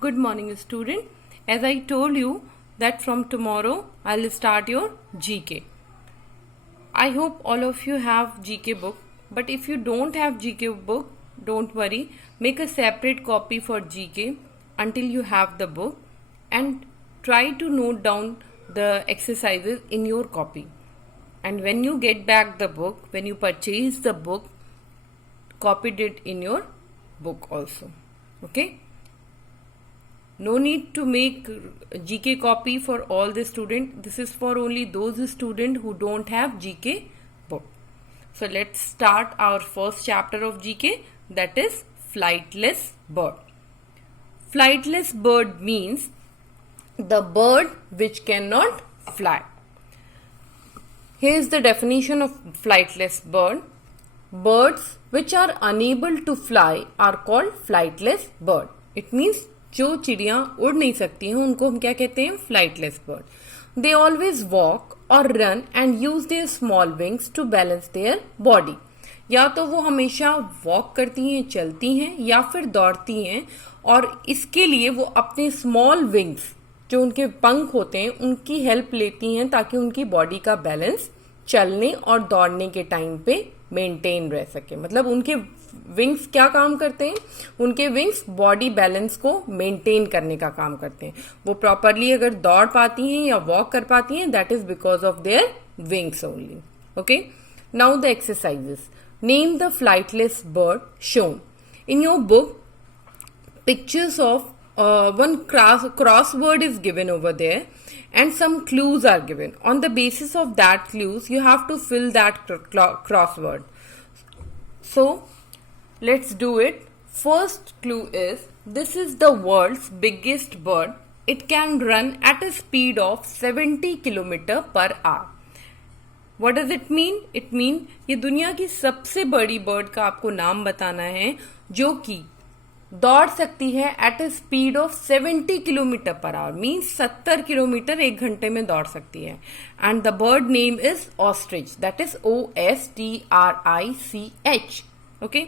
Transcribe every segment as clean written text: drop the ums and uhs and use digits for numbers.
Good morning, student. As I told you that from tomorrow I'll start your GK. I hope all of you have GK book, but if you don't have GK book, don't worry. Make a separate copy for GK until you have the book and try to note down the exercises in your copy. And when you get back the book, when you purchase the book, copy it in your book also. Okay? No need to make GK copy for all the students. This is for only those students who don't have GK book. So let's start our first chapter of GK, that is flightless bird. Flightless bird means the bird which cannot fly. Here is the definition of flightless bird. Birds which are unable to fly are called flightless bird. It means जो चिड़ियाँ उड़ नहीं सकती हैं उनको हम क्या कहते हैं? Flightless bird. They always walk और run and use their small wings to balance their body. या तो वो हमेशा वॉक करती हैं, चलती हैं, या फिर दौड़ती हैं, और इसके लिए वो अपने स्मॉल विंग्स जो उनके पंख होते हैं उनकी हेल्प लेती हैं ताकि उनकी बॉडी का बैलेंस चलने और दौड़ने के टाइम पे मेंटेन रह सके. मतलब उनके विंग्स क्या काम करते हैं? उनके विंग्स बॉडी बैलेंस को मेंटेन करने का काम करते हैं. वो प्रॉपरली अगर दौड़ पाती हैं या वॉक कर पाती हैं, that is because of their wings only. Okay, now the exercises. Name the flightless bird shown. In your book pictures of one crossword is given over there and some clues are given. On the basis of that clues you have to fill that crossword. So let's do it. First clue is, this is the world's biggest bird. It can run at a speed of 70 km per hour. What does it mean? It mean ये दुनिया की सबसे बड़ी bird का आपको नाम बताना है जो कि दौड़ सकती है at a speed of 70 kilometre per hour. Means 70 kilometre एक घंटे में दौड़ सकती है. And the bird name is ostrich. That is OSTRICH. Okay,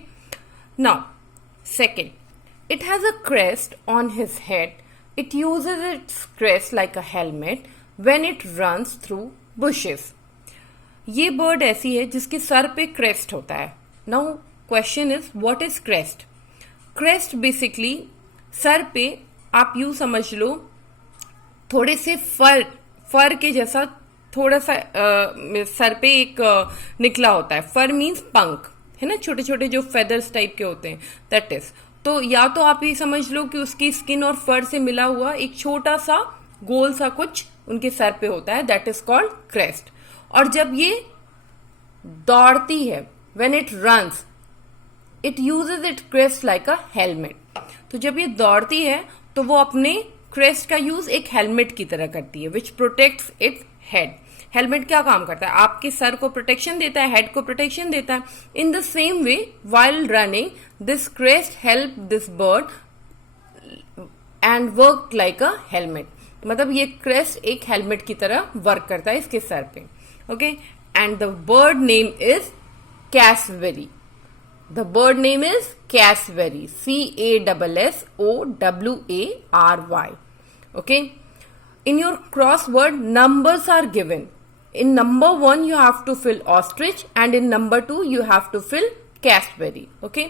now second, it has a crest on his head. It uses its crest like a helmet when it runs through bushes. ये bird ऐसी है जिसके सर पे crest होता है. Now question is, what is crest? Crest basically sir पे आप यूं समझ लो थोड़े से फर के जैसा थोड़ा सा सर पे एक निकला होता है. फर मीन्स पंख है ना, छोटे छोटे जो फेदर्स टाइप के होते हैं, दैट इज. तो या तो आप ये समझ लो कि उसकी स्किन और फर से मिला हुआ एक छोटा सा गोल सा कुछ उनके सर पे होता है, दैट इज कॉल्ड क्रेस्ट. और जब ये दौड़ती है, when it runs, it uses it crest like a helmet. तो जब ये दौड़ती है तो वो अपने क्रेस्ट का यूज एक हेलमेट की तरह करती है, विच प्रोटेक्ट्स इट हेड. हेलमेट क्या काम करता है? आपके सर को प्रोटेक्शन देता है, हेड को प्रोटेक्शन देता है. In the same way while running this crest help this bird and work like a helmet. मतलब ये क्रेस्ट एक हेलमेट की तरह वर्क करता है इसके सर पे. Okay, and the bird name is cassowary. The bird name is cassowary. CASSOWARY. Okay. In your crossword, numbers are given. In number 1, you have to fill ostrich, and in number 2, you have to fill cassowary. Okay.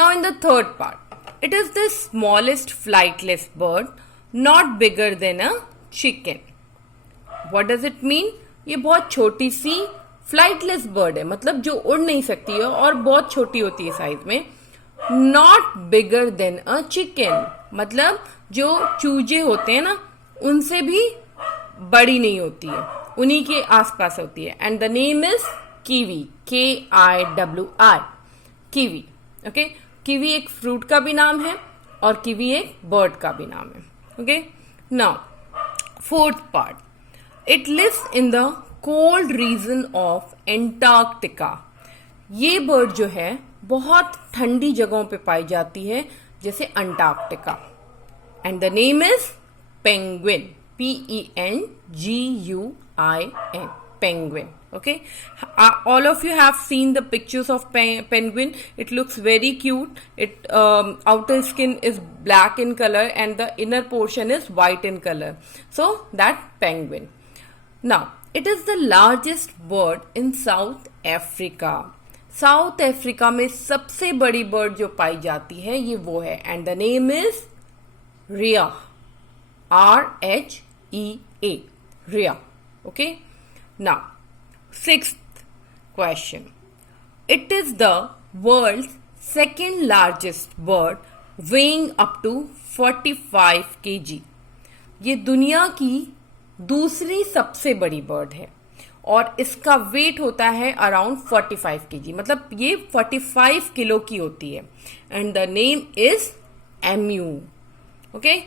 Now in the third part, it is the smallest flightless bird, not bigger than a chicken. What does it mean? ये बहुत छोटी सी flightless bird है, मतलब जो उड़ नहीं सकती है और बहुत छोटी होती है साइज में. Not bigger than a chicken, मतलब जो चूजे होते हैं ना उनसे भी बड़ी नहीं होती है, उन्हीं के आसपास होती है. And the name is kiwi. KIWI. Kiwi. Okay, kiwi एक फ्रूट का भी नाम है और कीवी एक बर्ड का भी नाम है. Okay, now fourth part, it lives in the cold region of Antarctica. ये बर्ड जो है बहुत ठंडी जगहों पे पाई जाती है, जैसे Antarctica. And the name is penguin. PENGUIN. penguin. Okay, all of you have seen the pictures of penguin. It looks very cute. It outer skin is black in color and the inner portion is white in color. So that penguin. Now it is the largest bird in South Africa. South Africa में सबसे बड़ी bird जो पाई जाती है ये वो है, and the name is Rhea, RHEA, Rhea. Okay, now sixth question. It is the world's second largest bird weighing up to 45 kg. ये दुनिया की दूसरी सबसे बड़ी बर्ड है और इसका वेट होता है अराउंड 45 kg, मतलब ये 45 किलो की होती है. And the name is emu. Okay,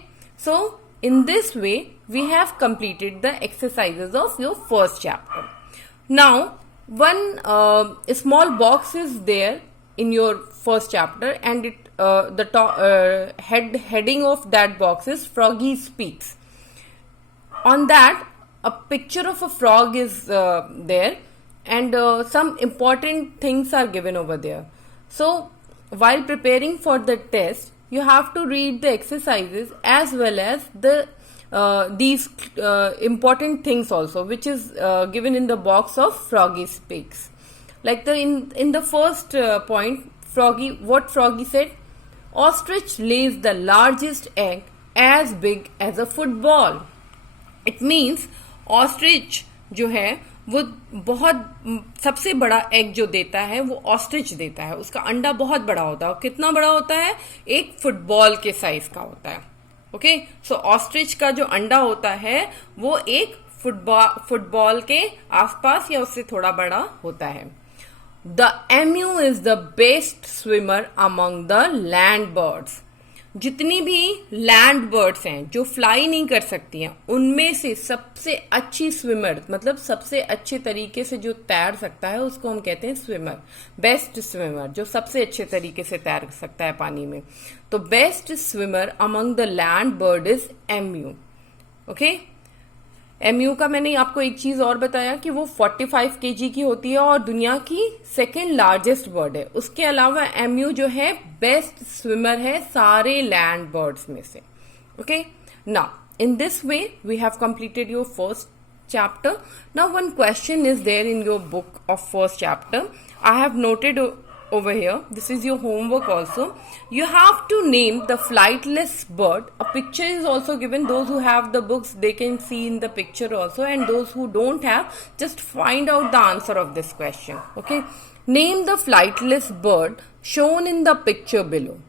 so in this way we have completed the exercises of your first chapter. Now one small box is there in your first chapter, and the heading of that box is Froggy Speaks. On that, a picture of a frog is there, and some important things are given over there. So while preparing for the test, you have to read the exercises as well as the these important things also, which is given in the box of Froggy Speaks. Like in the first point, what Froggy said: ostrich lays the largest egg as big as a football. It means ostrich जो है वो बहुत सबसे बड़ा egg जो देता है वो ऑस्ट्रिच देता है. उसका अंडा बहुत बड़ा होता है. कितना बड़ा होता है? एक फुटबॉल के साइज का होता है. ओके, सो ऑस्ट्रिच का जो अंडा होता है वो एक फुटबॉल के आसपास या उससे थोड़ा बड़ा होता है. The emu is the best swimmer among the land birds. जितनी भी लैंड बर्ड्स हैं जो फ्लाई नहीं कर सकती हैं, उनमें से सबसे अच्छी स्विमर, मतलब सबसे अच्छे तरीके से जो तैर सकता है उसको हम कहते हैं स्विमर. बेस्ट स्विमर, जो सबसे अच्छे तरीके से तैर सकता है पानी में. तो best swimmer among the land bird is emu. Okay, emu का मैंने आपको एक चीज और बताया कि वो 45 kg की होती है और दुनिया की सेकेंड लार्जेस्ट बर्ड है. उसके अलावा एम्यू जो है बेस्ट स्विमर है सारे लैंड बर्ड्स में से. Okay, now in this way we have completed your first chapter. Now one question is there in your book of first chapter. I have noted over here. This is your homework also. You have to name the flightless bird. A picture is also given. Those who have the books, they can see in the picture also, and those who don't have, just find out the answer of this question. Okay, name the flightless bird shown in the picture below.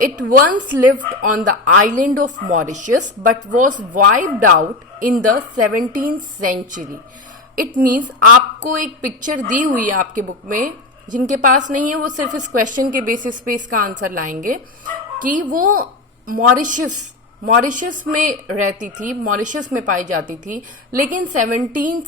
It once lived on the island of Mauritius but was wiped out in the 17th century. It means आपको एक picture दी हुई है आपके book में. जिनके पास नहीं है वो सिर्फ इस क्वेश्चन के बेसिस पे इसका आंसर लाएंगे कि वो मॉरिशस में रहती थी, मॉरिशस में पाई जाती थी, लेकिन 17th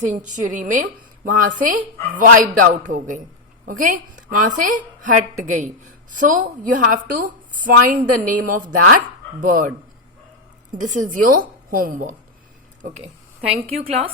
सेंचुरी में वहां से वाइप्ड आउट हो गई. ओके, वहां से हट गई. So you have to find the name of that bird. This is your homework. Okay, thank you class.